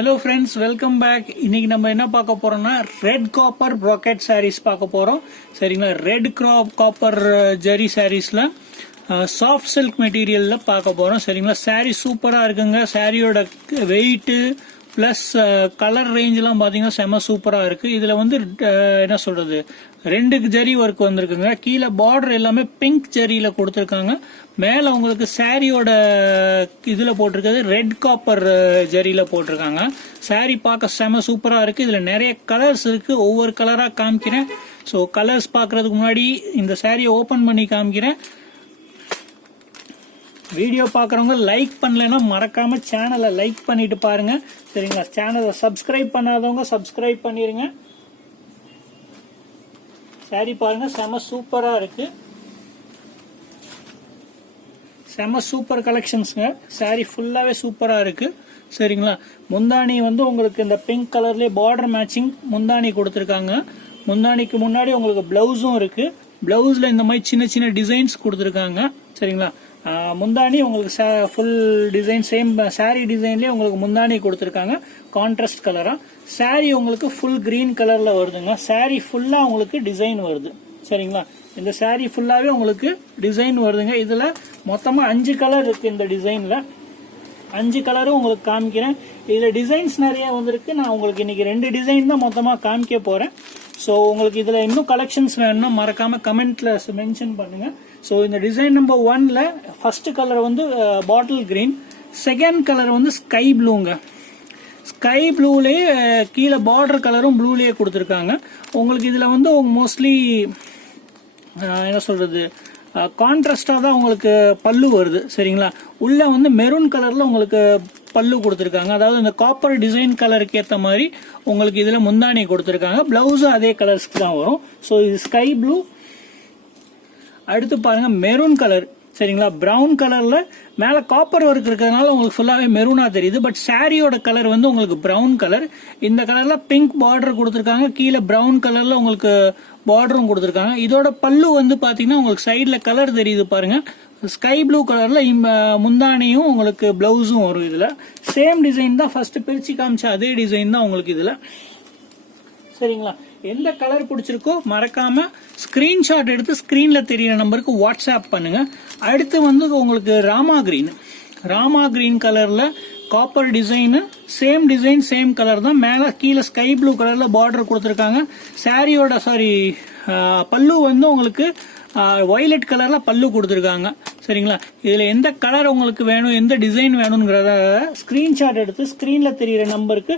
Hello friends, welcome back. இன்னைக்கு நம்ம என்ன பார்க்க போறோம்னா ரெட் காப்பர் brocade sarees பார்க்க போறோம். சரிங்களா, ரெட் காப்பர் ஜரி sareesல சாஃப்ட் சில்க் மெட்டீரியல்ல பார்க்க போறோம். சரிங்களா, saree சூப்பரா இருக்குங்க. சாரியோட வெயிட் பிளஸ் கலர் ரேஞ்ச்லாம் பாத்தீங்கன்னா செம சூப்பரா இருக்கு. இதுல வந்து என்ன சொல்றது, ரெண்டு ஜரி ஒர்க் வந்திருக்குங்க. கீழே பார்டர் எல்லாமே பிங்க் ஜரியில கொடுத்துருக்காங்க. மேல உங்களுக்கு சாரியோட இதுல போட்டிருக்கிறது ரெட் காப்பர் ஜரியில போட்டிருக்காங்க. சாரி பார்க்க செம சூப்பரா இருக்கு. இதுல நிறைய கலர்ஸ் இருக்கு. ஒவ்வொரு கலரா காமிக்கிறேன். ஸோ கலர்ஸ் பாக்குறதுக்கு முன்னாடி இந்த சாரியை ஓபன் பண்ணி காமிக்கிறேன். வீடியோ பார்க்குறவங்க லைக் பண்ணலைன்னா மறக்காம சேனலை லைக் பண்ணிட்டு பாருங்க. சரிங்களா, சேனலை சப்ஸ்கிரைப் பண்ணாதவங்க சப்ஸ்கிரைப் பண்ணிருங்க. சாரி பாருங்க, செம சூப்பரா இருக்கு. செம சூப்பர் கலெக்ஷன்ஸ்ங்க. சாரி ஃபுல்லாவே சூப்பரா இருக்கு. சரிங்களா, முந்தானி வந்து உங்களுக்கு இந்த பிங்க் கலர்லயே பார்டர் மேட்சிங் முந்தானி கொடுத்துருக்காங்க. முந்தானிக்கு முன்னாடி உங்களுக்கு பிளவுஸும் இருக்கு. பிளவுஸ்ல இந்த மாதிரி சின்ன சின்ன டிசைன்ஸ் கொடுத்துருக்காங்க. சரிங்களா, முந்தானி உங்களுக்கு ஃபுல் டிசைன் சேம் சாரி டிசைன்லயே உங்களுக்கு முந்தானி கொடுத்துருக்காங்க கான்ட்ராஸ்ட் கலரா. சாரி உங்களுக்கு ஃபுல் கிரீன் கலர்ல வருதுங்க. சாரி ஃபுல்லா உங்களுக்கு டிசைன் வருது. சரிங்களா, இந்த சாரி ஃபுல்லாவே உங்களுக்கு டிசைன் வருதுங்க. இதுல மொத்தமா 5 கலர் இருக்கு. இந்த டிசைன்ல 5 கலரும் உங்களுக்கு காமிக்கிறேன். இதுல டிசைன்ஸ் நிறைய வந்திருக்கு. நான் உங்களுக்கு இன்னைக்கு 2 டிசைன் தான் மொத்தமா காமிக்க போறேன். ஸோ உங்களுக்கு இதுல இன்னும் கலெக்ஷன்ஸ் வேணும்னா மறக்காம கமெண்ட்ல மென்ஷன் பண்ணுங்க. ஸோ இந்த டிசைன் நம்பர் 1ல ஃபர்ஸ்ட் கலர் வந்து பாட்டில் கிரீன், செகண்ட் கலர் வந்து ஸ்கை ப்ளூங்க. ஸ்கை ப்ளூலயே கீழே பார்டர் கலரும் ப்ளூலயே கொடுத்துருக்காங்க. உங்களுக்கு இதுல வந்து மோஸ்ட்லி என்ன சொல்றது, கான்ட்ராஸ்டா தான் உங்களுக்கு பல்லு வருது. சரிங்களா, உள்ள வந்து மெரூன் கலர்ல உங்களுக்கு பல்லு கொடுத்துருக்காங்க. அதாவது இந்த காப்பர் டிசைன் கலருக்கு ஏற்ற மாதிரி உங்களுக்கு இதுல முந்தானி கொடுத்துருக்காங்க. பிளவுஸும் அதே கலர்ஸ்க்கு தான் வரும். ஸோ இது ஸ்கை ப்ளூ. அடுத்து பாருங்க மெரூன் கலர். சரிங்களா, பிரவுன் கலர்ல மேல காப்பர் ஒர்க் இருக்கிறதுனால உங்களுக்கு ஃபுல்லாவே மெரூனா தெரியுது. பட் சாரியோட கலர் வந்து உங்களுக்கு பிரவுன் கலர். இந்த கலர்ல பிங்க் பார்டர் கொடுத்துருக்காங்க. கீழே பிரவுன் கலர்ல உங்களுக்கு பார்டரும் கொடுத்துருக்காங்க. இதோட பல்லு வந்து பாத்தீங்கன்னா உங்களுக்கு சைட்ல கலர் தெரியுது பாருங்க. ஸ்கை ப்ளூ கலர்ல முந்தானியும் உங்களுக்கு பிளவுஸும் வரும். இதுல சேம் டிசைன் தான் ஃபர்ஸ்ட் பிரிச்சு காமிச்ச அதே டிசைன் தான் உங்களுக்கு இதுல. சரிங்களா, எந்த கலர் பிடிச்சிருக்கோ மறக்காம ஸ்கிரீன்ஷாட் எடுத்து ஸ்கிரீன்ல தெரியற நம்பருக்கு வாட்ஸ்அப் பண்ணுங்க. அடுத்து வந்து உங்களுக்கு ராமா கிரீன் கலர்ல copper design, same design same colour தான். மேல கீழே ஸ்கை ப்ளூ கலர்ல பார்டர் கொடுத்துருக்காங்க. சாரியோட பல்லு வந்து உங்களுக்கு வயலட் கலர்ல பல்லு கொடுத்துருக்காங்க. சரிங்களா, இதுல எந்த கலர் உங்களுக்கு வேணும், எந்த டிசைன் வேணும்ங்கிறத ஸ்கிரீன்ஷாட் எடுத்து ஸ்கிரீன்ல தெரியற நம்பருக்கு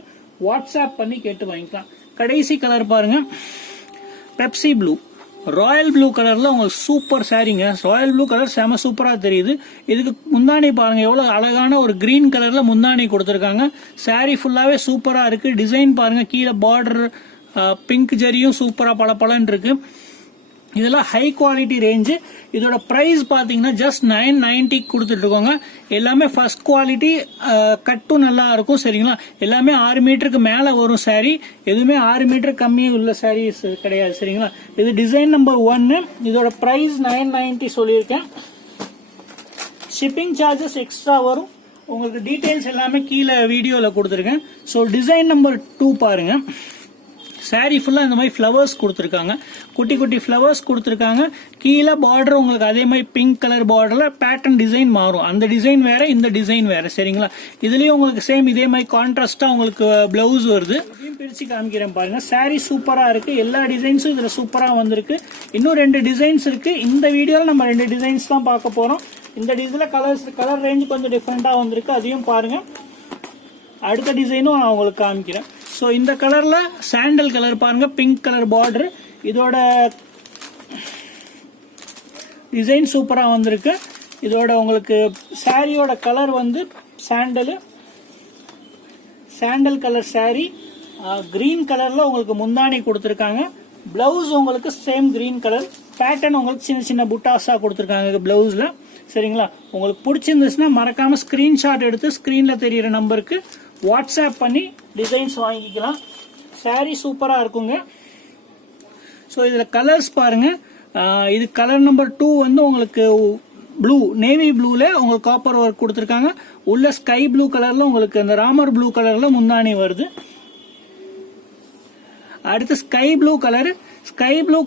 வாட்ஸ்அப் பண்ணி கேட்டு வாங்கிக்கலாம். கடைசி கலர் பாருங்க, பெப்சி ப்ளூ, ராயல் ப்ளூ கலர்ல உங்களுக்கு சூப்பர் சாரிங்க. ராயல் ப்ளூ கலர் செம சூப்பரா தெரியுது. இதுக்கு முந்தானி பாருங்க, எவ்வளவு அழகான ஒரு கிரீன் கலர்ல முந்தானி கொடுத்துருக்காங்க. சாரி ஃபுல்லாவே சூப்பரா இருக்கு. டிசைன் பாருங்க, கீழே பார்டர் பிங்க் ஜரியும் சூப்பரா பளபளன்னு இருக்கு. இதெல்லாம் ஹை குவாலிட்டி ரேஞ்சு. இதோட பிரைஸ் பாத்தீங்கன்னா ஜஸ்ட் 990 கொடுத்துட்டு இருக்கோங்க. எல்லாமே ஃபர்ஸ்ட் குவாலிட்டி, கட்டும் நல்லா இருக்கும். சரிங்களா, எல்லாமே 6 மீட்டருக்கு மேல வரும் சாரி. எதுவுமே 6 மீட்டர் கம்மி உள்ள சாரீஸ் கிடையாது. சரிங்களா, இது டிசைன் நம்பர் 1. இதோட பிரைஸ் 990 சொல்லியிருக்கேன். ஷிப்பிங் சார்ஜஸ் எக்ஸ்ட்ரா வரும். உங்களுக்கு டீடைல்ஸ் எல்லாமே கீழே வீடியோல கொடுத்துருக்கேன். ஸோ டிசைன் நம்பர் 2 பாருங்க. சாரி ஃபுல்லா இந்த மாதிரி ஃபிளவர்ஸ் கொடுத்துருக்காங்க. குட்டி குட்டி ஃபிளவர்ஸ் கொடுத்துருக்காங்க. கீழே பார்டர் உங்களுக்கு அதே மாதிரி பிங்க் கலர் பார்டர்ல பேட்டர்ன் டிசைன் மாறும். அந்த டிசைன் வேற, இந்த டிசைன் வேற. சரிங்களா, இதுலயும் உங்களுக்கு சேம் இதே மாதிரி கான்ட்ராஸ்டா உங்களுக்கு பிளவுஸ் வருது. பிரிச்சு காமிக்கிறேன் பாருங்க. சாரி சூப்பரா இருக்கு. எல்லா டிசைன்ஸும் இதுல சூப்பரா வந்திருக்கு. இன்னும் 2 டிசைன்ஸ் இருக்கு. இந்த வீடியோல நம்ம 2 டிசைன்ஸ் தான் பார்க்க போறோம். இந்த டிசைன்ல கலர் ரேஞ்ச் கொஞ்சம் டிஃபரெண்டா வந்திருக்கு, அதையும் பாருங்க. அடுத்த டிசைனும் நான் உங்களுக்கு காமிக்கிறேன். ஸோ இந்த கலர்ல சாண்டல் கலர் பாருங்க, பிங்க் கலர் பார்டர். இதோட டிசைன் சூப்பரா வந்திருக்கு. இதோட உங்களுக்கு சாரியோட கலர் வந்து சாண்டல் கலர் சாரி. கிரீன் கலர்ல உங்களுக்கு முந்தானி கொடுத்துருக்காங்க. பிளவுஸ் உங்களுக்கு சேம் கிரீன் கலர். பேட்டர்ன் உங்களுக்கு சின்ன சின்ன புட்டாஸா கொடுத்துருக்காங்க பிளவுஸ்ல. சரிங்களா, உங்களுக்கு பிடிச்சிருந்துச்சுன்னா மறக்காம ஸ்கிரீன்ஷாட் எடுத்து ஸ்கிரீன்ல தெரியற நம்பருக்கு வாட்ஸ்அப் பண்ணி டிசைன்ஸ் வாங்கிக்கலாம். சாரி சூப்பரா இருக்குங்க. ஸோ இதுல கலர்ஸ் பாருங்க. இது கலர் நம்பர் 2 வந்து உங்களுக்கு ப்ளூ நேவி ப்ளூல உங்களுக்கு காப்பர் ஒர்க் கொடுத்துருக்காங்க. உள்ள ஸ்கை ப்ளூ கலர்ல உங்களுக்கு அந்த ராமர் ப்ளூ கலர்ல முந்தானி வருது. அடுத்து ஸ்கை ப்ளூ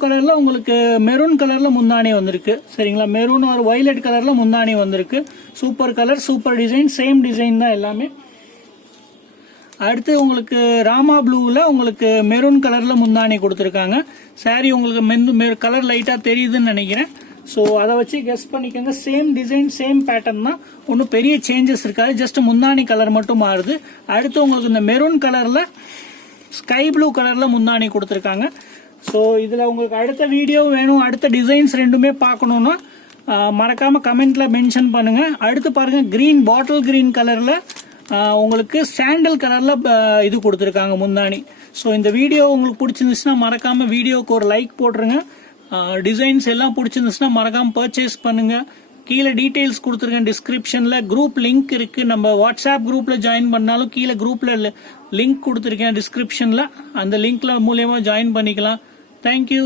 கலர்ல உங்களுக்கு மெரூன் கலர்ல முந்தானி வந்திருக்கு. சரிங்களா, மெரூன் ஒரு வயலட் கலர்ல முந்தானி வந்திருக்கு. Super colour, super design, same design தான் எல்லாமே. அடுத்து உங்களுக்கு ராமா ப்ளூவில் உங்களுக்கு மெரூன் கலரில் முந்தானி கொடுத்துருக்காங்க. சாரி உங்களுக்கு கலர் லைட்டாக தெரியுதுன்னு நினைக்கிறேன். ஸோ அதை வச்சு கெஸ் பண்ணிக்கோங்க. சேம் டிசைன், சேம் பேட்டர்ன் தான், ஒன்றும் பெரிய சேஞ்சஸ் இருக்காது, ஜஸ்ட் முந்தானி கலர் மட்டும் மாறுது. அடுத்து உங்களுக்கு இந்த மெரூன் கலரில் ஸ்கை ப்ளூ கலரில் முந்தானி கொடுத்துருக்காங்க. ஸோ இதில் உங்களுக்கு அடுத்த வீடியோ வேணும், அடுத்த டிசைன்ஸ் ரெண்டுமே பார்க்கணுன்னா மறக்காம கமெண்ட்ல மென்ஷன் பண்ணுங்க. அடுத்து பாருங்க, கிரீன் பாட்டில் கிரீன் கலரில் உங்களுக்கு சாண்டல் கலர்ல இது கொடுத்துருக்காங்க முந்தானி. ஸோ இந்த வீடியோ உங்களுக்கு பிடிச்சிருந்துச்சுன்னா மறக்காம வீடியோக்கு ஒரு லைக் போட்டுருங்க. டிசைன்ஸ் எல்லாம் பிடிச்சிருந்துச்சுன்னா மறக்காம பர்ச்சேஸ் பண்ணுங்க. கீழே டீடைல்ஸ் கொடுத்துருக்கேன் டிஸ்கிரிப்ஷன்ல. குரூப் லிங்க் இருக்கு, நம்ம வாட்ஸ்அப் குரூப்ல ஜாயின் பண்ணாலும் கீழே குரூப்ல லிங்க் கொடுத்துருக்கேன் டிஸ்கிரிப்ஷன்ல. அந்த லிங்க்ல மூலியமா ஜாயின் பண்ணிக்கலாம். தேங்க்யூ.